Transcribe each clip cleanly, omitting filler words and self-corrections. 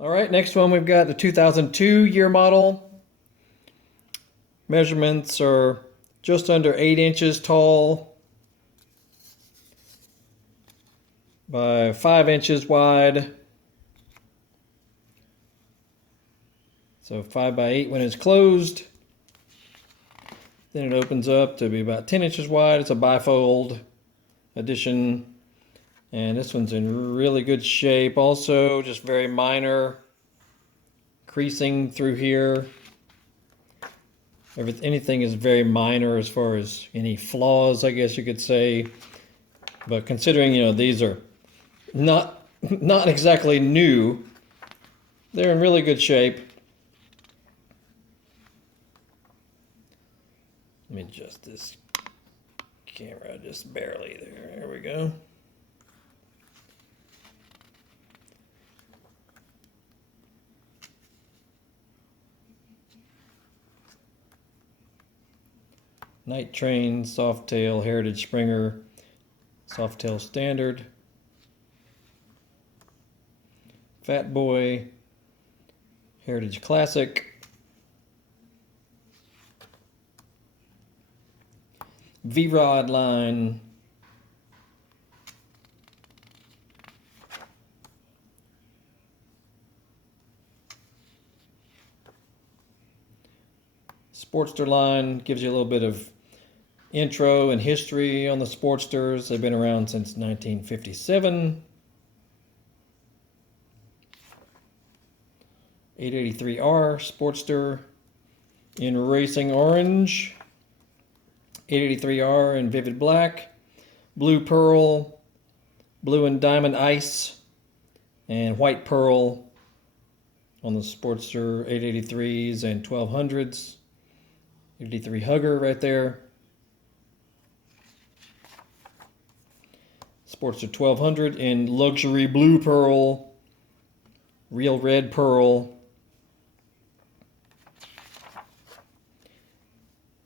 All right, next one we've got the 2002 year model. Measurements are just under 8 inches tall by 5 inches wide. So 5 by 8 when it's closed. Then it opens up to be about 10 inches wide. It's a bifold edition. And this one's in really good shape. Also, just very minor creasing through here. Anything is very minor as far as any flaws, I guess you could say. But considering, these are not exactly new, they're in really good shape. Let me adjust this camera just barely there. There we go. Night Train, Softail, Heritage Springer, Softail Standard, Fat Boy, Heritage Classic, V-Rod line, Sportster line gives you a little bit of intro and history on the Sportsters. They've been around since 1957. 883R Sportster in racing orange. 883R in vivid black. Blue pearl, blue and diamond ice, and white pearl on the Sportster 883s and 1200s. 883 Hugger right there. Sportster 1200 in luxury blue pearl, real red pearl.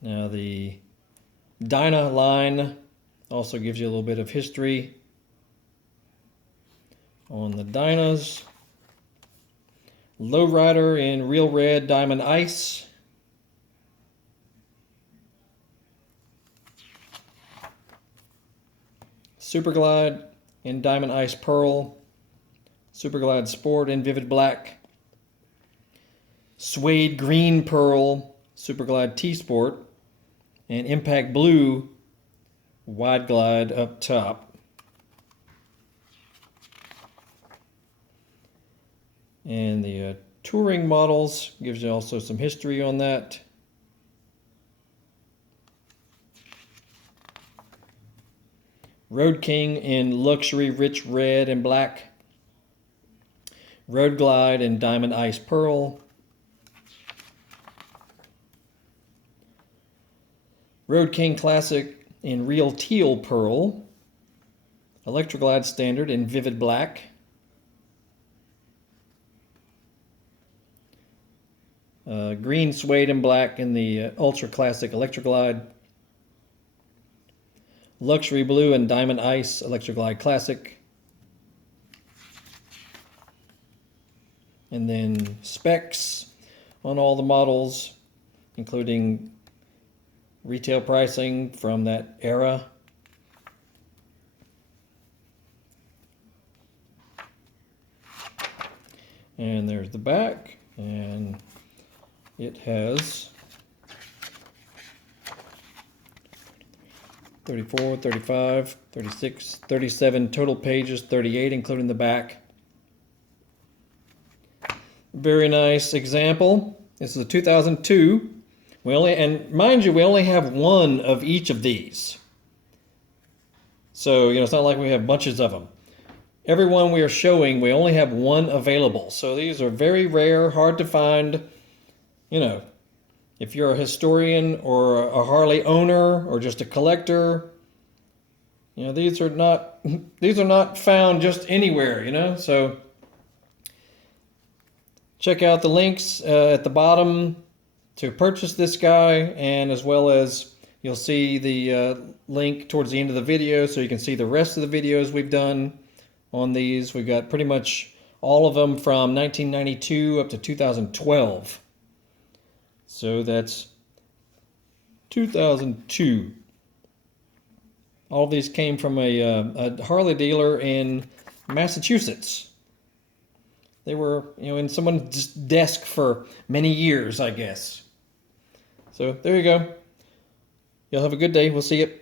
Now the Dyna line also gives you a little bit of history on the Dynas. Lowrider in real red diamond ice. Superglide in diamond ice pearl. Superglide Sport in vivid black. Suede green pearl Superglide T-Sport. And Impact Blue Wide Glide up top. And the touring models gives you also some history on that. Road King in luxury rich red and black. Road Glide in diamond ice pearl. Road King Classic in real teal pearl. Electroglide Standard in vivid black. Green suede and black in the Ultra Classic Electroglide. Luxury Blue and Diamond Ice Electroglide Classic. And then specs on all the models, including retail pricing from that era. And there's the back, and it has 34, 35, 36, 37 total pages, 38 including the back. Very nice example. This is a 2002. And mind you, we only have one of each of these. So, it's not like we have bunches of them. Every one we are showing, we only have one available. So these are very rare, hard to find. If you're a historian or a Harley owner or just a collector, these are not found just anywhere, So check out the links at the bottom to purchase this guy, and as well as you'll see the link towards the end of the video so you can see the rest of the videos we've done on these. We've got pretty much All of them from 1992 up to 2012. So that's 2002. All of these came from a Harley dealer in Massachusetts. They were, in someone's desk for many years, I guess. So there you go. Y'all have a good day. We'll see you.